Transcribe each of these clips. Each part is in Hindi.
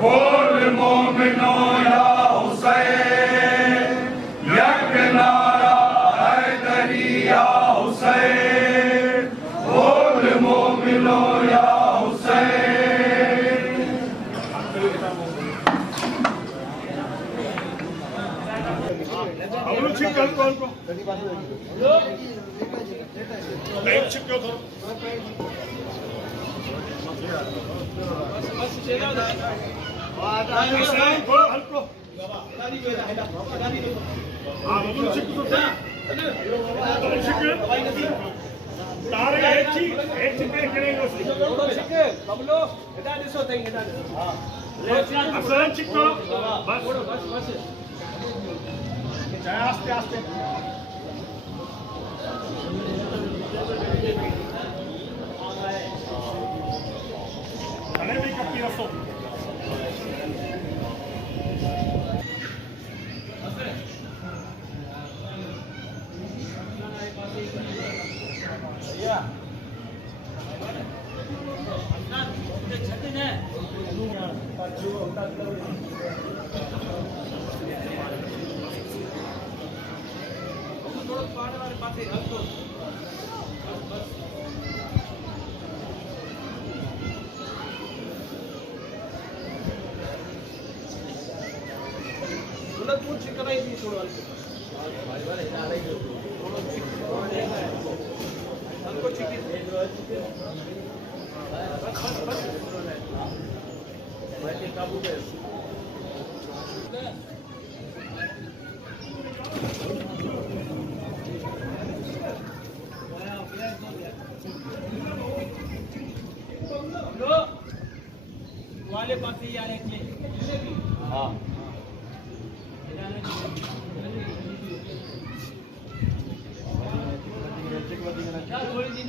बोल मोमिनो या हुसैन, यक नारा हैदरी या हुसैन, बोल मोमिनो या हुसैन। वाले पास ही आ रहे हैं। हाँ थोड़ी सी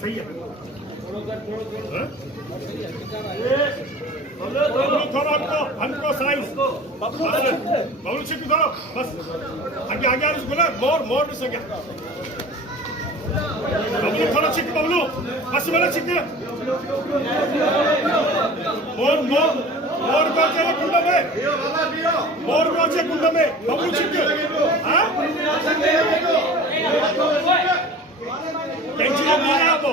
सही है मोर गोचे कुंड में मोर गोचे कुंड में बबलू चिक हाँ कैंची ने दिया आपको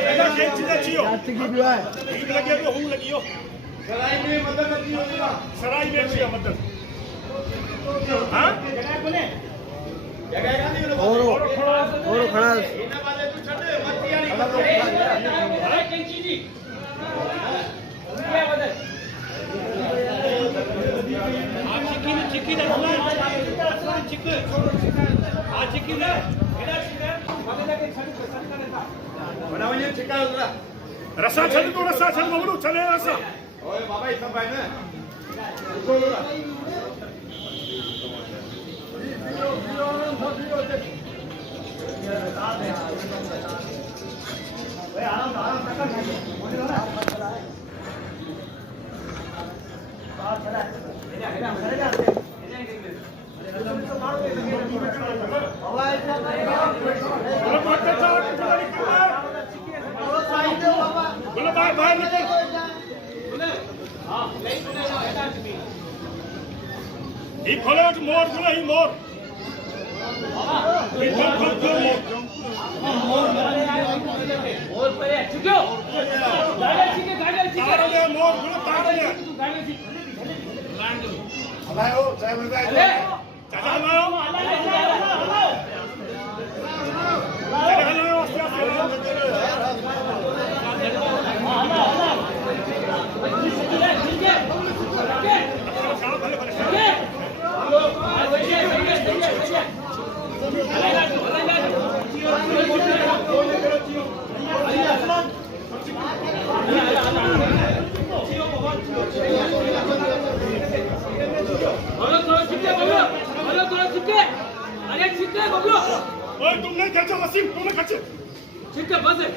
ऐसा कैंची ने चियो ठीक लगे तो हूँ लगियो सराय में चियो मतलब हाँ और खड़ा कैंची जी क्या बदल आप चिक्की ने चिक्की आ चिक्की ने एडा चिक्की बदला के छड़ का बनाओ चिक्का उधर रसा छड़ बबलू चले रसा ओए बाबा इतना भाई ने ही खोलो मोर बोला ही मोर और पर चुको गाड़ी चिके मोर बोला ताड़ो गाड़ी चिके हलायो चाय बनता है चाचा हलायो हलायो तुमने खर्चा वसीम तुमने खर्चे ठीक है बस है